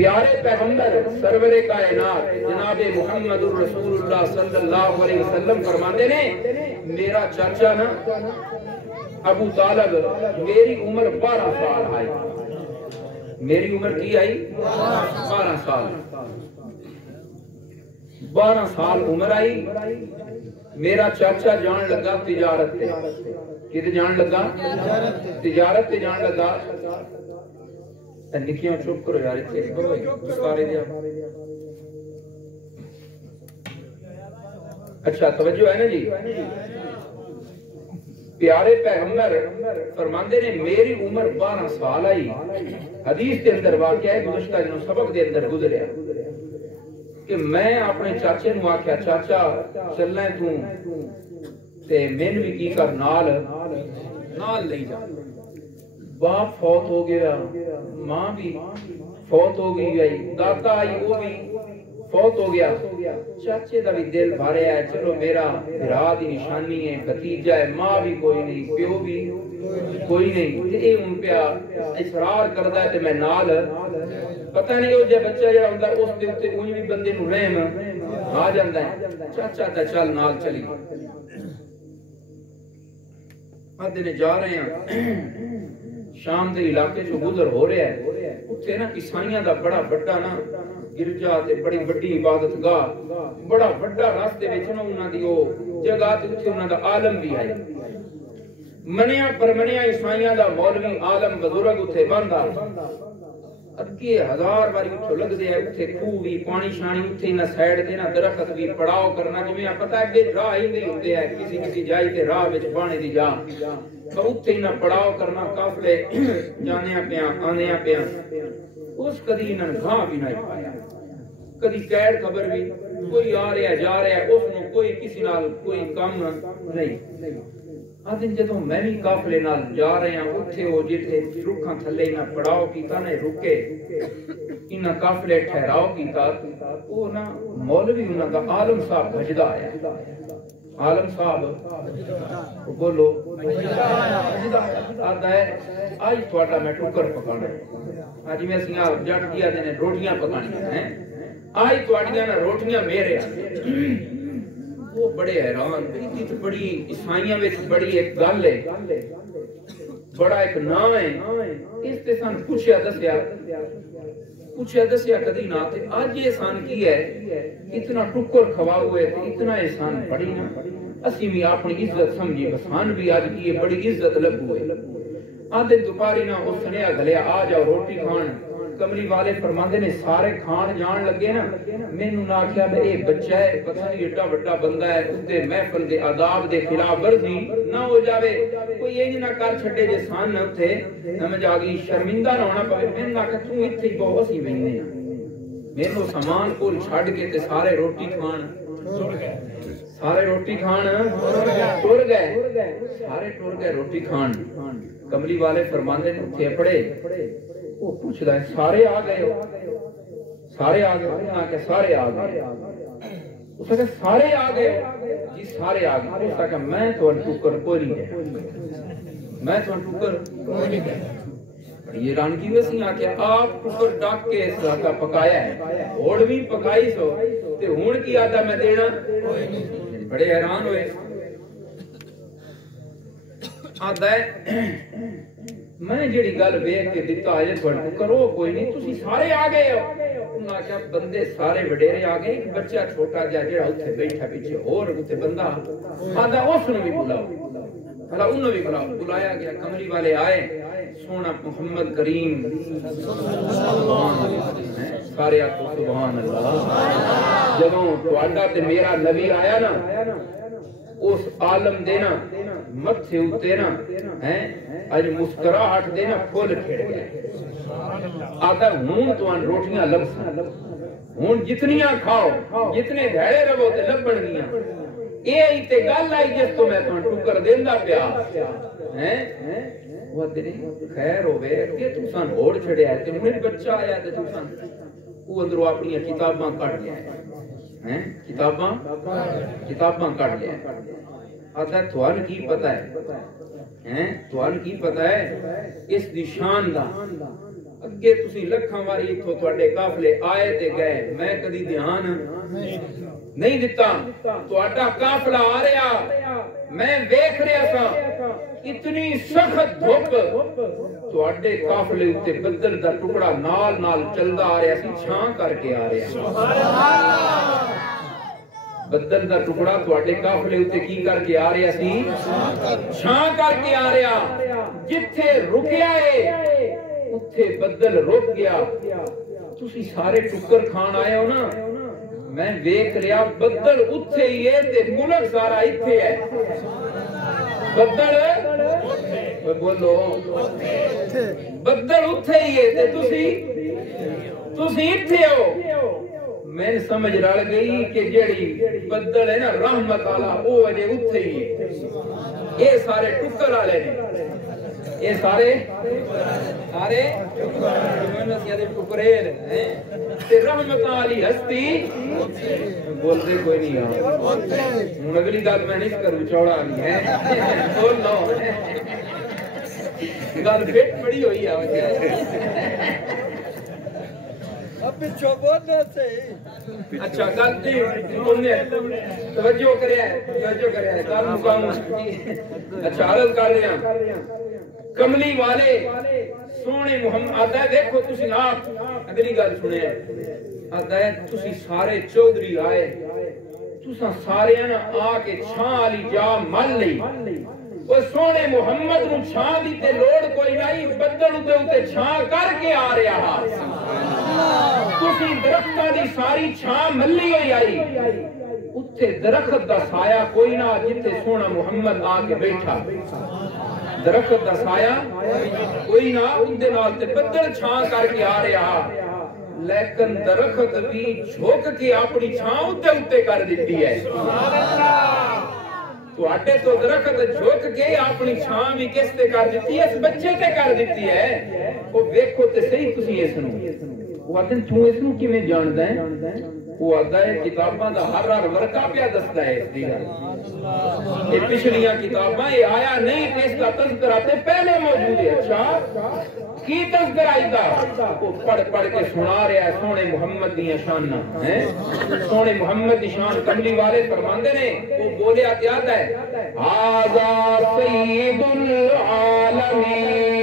پیارے پیغمبر سرور کائنات جناب محمد رسول اللہ صلی اللہ علیہ وسلم فرماتے نے میرا چاچا نا ابو طالب میری عمر 12 سال آئی، میری عمر کی آئی 12 سال، 12 سال عمر آئی، میرا چاچا جان لگا تجارت تے، کدھر جان لگا؟ تجارت تے جان لگا۔ نکیاں چپ کرو یار اتنے سارے دیا۔ اچھا توجہ ہے نا جی؟ پیارے پیغمبر فرماندے نے میری عمر 12 سال آئی، حدیث کے اندر واقعہ ہے گزشتہ دنوں سبق دے اندر گزریا کہ میں اپنے چاچے نو آکھیا چاچا چلنا ہے تو تے میں بھی کی کر نال لے جا۔ باپ فوت ہو گیا، ماں بھی فوت ہو گئی، دادا آئی وہ بھی فوت ہو گیا، چاچے دا بھی دل بھارے ہے چلو میرا بھرا دی نشانی ہے، بھتیجا ہے، ماں بھی کوئی نہیں، پیو بھی کوئی نہیں، اے ان پہ اصرار کردا ہے تے میں نال پتہ نہیں ہو جائے بچہ جڑا ہوندا اس دے اوتے اونج بھی بندے نو رحم آ جاندا ہے، چاچا تے چل نال چلی۔ آدھے نے جا رہے ہیں شام دے علاقے جو گزر ہو رہا ہے اتھے نا عیسائیاں دا بڑا بڑا نا گرجا تے بڑی بڑی عبادت گاہ بڑا بڑا راستے وچ نا انہاں دی او جگہ تے اتھے انہاں دا عالم بھی ہے، منیا پرمنیا عیسائیاں دا مولوی عالم بزرگ اتھے بندا اگے ہزار باری اتھے لگ دے اتھے خوہ بھی پانی شانی اتھے نہ سائیڈ تے نہ درخت بھی پڑاؤ کرنا جویں پتہ ہے کہ راہ ہی نہیں ہوندے ہے کسی جائی تے راہ وچ بانے دی جا تو اتھے نہ پڑاؤ کرنا قافلے جانے پیاں آنے پیاں اس کدی انہاں گاہ بھی نہیں پایا، کدی قید خبر بھی کوئی آ رہا جا رہا اس نو کوئی کسی نال کوئی کام نہیں۔ آدھن جدوں میں بھی قافلے نال جا رہے ہیں اتھے ہو جتھے رکھاں تھلے نہ پڑاؤ کیتا نہ رکے انہاں قافلے ٹھہراؤ کیتا وہ نا مولوی انہاں دا عالم صاحب بھجدا آیا، عالم صاحب بولو آدھا ہے آج تھوڑا میں ٹکر پکانا ہے، آج میں سنگا جٹ کیا دینے روٹیاں پکانی ہیں، آج تھوڑا نا روٹیاں میرے وہ بڑے حیران بڑی عیسائیاں میں بڑی ایک گل ہے بڑا ایک نام ہے اس تے سان پوچھیا دسیا کدی نہ تے آج یہ احسان کی ہے اتنا ٹکر کھوا ہوئے تے اتنا احسان پڑی نا اسی بھی اپنی عزت سمجھی بسان بھی آج کی بڑی عزت لگ ہوئے آدھے دوپاری نہ اس سنیا گلیا آ جاؤ روٹی کھان کمری والے فرماندے نے سارے کھان جان لگے نا میں نو نہ کیا میں ایک بچہ ہے پتہ نہیں ایڈا بڑا بندہ ہے اندے محفل دے آداب دے خلاف ورزی نہ ہو جاوے کوئی یہ نہ کر چھڑے جے سان نہ تھے سمجھ آگئی شرمندہ نہ ہونا پوے میں نہ کہ تو اتھے بہت سی وینے ہیں میں نو سامان کو چھڑ کے تے سارے روٹی کھان سارے روٹی کھان ٹر گئے سارے ٹر گئے روٹی کھان کمری والے فرماندے نے تھے پڑے وہ پوچھ رہا ہے سارے آ گئے سارے آ گئے انہاں کہ سارے آ گئے اس نے کہا سارے آ گئے جی سارے آ گئے اس نے کہا میں تو ٹکر کوئی نہیں ہے میں تو ٹکر کوئی نہیں ہے یہ رانگی ویسی آکھیا آپ ٹکر ڈاک کے اس کا پکایا ہے اوڑ بھی پکائی سو تے ہون کی آدھا میں دینا بڑے حیران ہوئے آدھا ہے میں جڑی گل ویکھ کے دتا ہے تھوڑا کرو کوئی نہیں تسی سارے آ گئے ہو انہاں کہا بندے سارے وڈیرے آ گئے بچہ چھوٹا جا جڑا اوتھے بیٹھا پیچھے اور اوتھے بندہ آدھا اس نو بھی بلاؤ بھلا انہوں بھی بلایا گیا کمری والے آئے سونا محمد کریم سارے آکھو سبحان اللہ جدوں تہاڈا تے میرا نبی آیا نا اس عالم دینا متھے اتے نا اج مسکراہٹ دینا پھول کھڑ گیا آدھا ہون تو ان روٹیاں لبساں ہون جتنیاں کھاؤ جتنے دھڑے رہو تے لبن گیاں اے تے گل آئی جس تو میں تمہیں ٹکر دیندا پیا وہ تیری خیر ہوئے کہ تو سان اوڑ چھڑیا ہے تے انہیں بچہ آیا تے تو سان وہ اندروں اپنی کتاباں کٹ لیا ہے کتاباں کٹ لیا ہے آدھا توان کی پتہ ہے توان کی پتہ ہے اس دی شان دا ਅੱਗੇ ਤੁਸੀਂ ਲੱਖਾਂ ਵਾਰੀ ਇੱਥੋਂ ਤੁਹਾਡੇ ਕਾਫਲੇ ਆਏ ਤੇ ਗਏ, ਮੈਂ ਕਦੀ ਧਿਆਨ ਨਹੀਂ ਦਿੱਤਾ। ਤੁਹਾਡਾ ਕਾਫਲਾ ਆ ਰਿਹਾ, ਮੈਂ ਵੇਖ ਰਿਹਾ ਸਾਂ, ਇਤਨੀ ਸਖਤ ਧੁੱਪ, ਤੁਹਾਡੇ ਕਾਫਲੇ ਉੱਤੇ ਬੱਦਲ ਦਾ ਟੁਕੜਾ ਨਾਲ ਨਾਲ ਚੱਲਦਾ ਆ ਰਿਹਾ ਸੀ, ਛਾਂ ਕਰਕੇ ਆ ਰਿਹਾ। ਬੱਦਲ ਦਾ ਟੁਕੜਾ ਤੁਹਾਡੇ ਕਾਫਲੇ ਉੱਤੇ ਕੀ ਕਰਕੇ ਆ ਰਿਹਾ ਸੀ? ਛਾਂ ਕਰਕੇ ਆ ਰਿਹਾ। ਜਿੱਥੇ ਰੁਕਿਆ ਏ ਉੱਥੇ ਬੱਦਲ ਰੁਕ ਗਿਆ। ਤੁਸੀਂ ਸਾਰੇ ਟੁੱਕਰ ਖਾਣ ਆਏ ਹੋ ਨਾ, ਮੈਂ ਵੇਖ ਰਿਹਾ ਬੱਦਲ ਉੱਥੇ ਹੀ ਹੈ ਤੇ ਮੁਲਕ ਸਾਰਾ ਇੱਥੇ ਹੈ। ਬੱਦਲ ਬੋਲੋ, ਬੱਦਲ ਉੱਥੇ ਹੀ ਹੈ ਤੇ ਤੁਸੀਂ ਇੱਥੇ ਹੋ। میں سمجھ رل گئی کہ جیڑی بدل ہے نا رحمت والا وہ اجے اوتھے ہی ہے۔ یہ سارے ٹکر والے نے، یہ سارے ٹکرے ہیں تے رحمت والی ہستی بولتے کوئی نہیں آ۔ ہوں اگلی گل میں نہیں کروں، چوڑا نہیں ہے، بول لو گل فٹ بڑی ہوئی ہے۔ اچھا گل توجہ کرے اچھا عرض کر رہے ہیں کملی والے سونے محمد آتا ہے۔ دیکھو تسی آپ اگلی گل سنے آتا ہے تسی سارے چودھری آئے، تساں سارے نا آ کے چھاں والی جا مل لئی۔ وہ سونے محمد نو چھاں دی تے لوڑ کوئی نہیں، بدل دے اوتے چھاں کر کے آ رہا۔ تسی درختاں دی ساری چھاں ملی ہوئی آئی، اتھے درخت دا سایہ کوئی نہ جتھے سونا محمد آ کے بیٹھا۔ درخت دا سایہ کوئی نہ، اندے نال تے بدل چھاں کر کے آ رہا، لیکن درخت بھی جھوک کے اپنی چھاں اتے کر دیتی ہے۔ تو آٹے تو درخت جھوک کے اپنی چھاں بھی کس تے کر دیتی ہے؟ اس بچے تے کر دیتی ہے۔ وہ دیکھو تے صحیح تسی اس نو، وہ آتے ہیں تو اس نو کی میں جاندا ہے؟ وہ آتا ہے کتاباں دا ہر ورقہ پہ دستا ہے اس دیگا۔ یہ پچھلیاں کتاباں یہ آیا نہیں کہ اس کا تذکرہ تے پہلے موجود ہے۔ اچھا کی تذکرہ ایدہ وہ پڑھ کے سنا رہا ہے سونے محمد دی شانہ ہیں۔ سونے محمد دی شان کملی والے فرماندے نے، وہ بولے آتا ہے آزا سید العالمین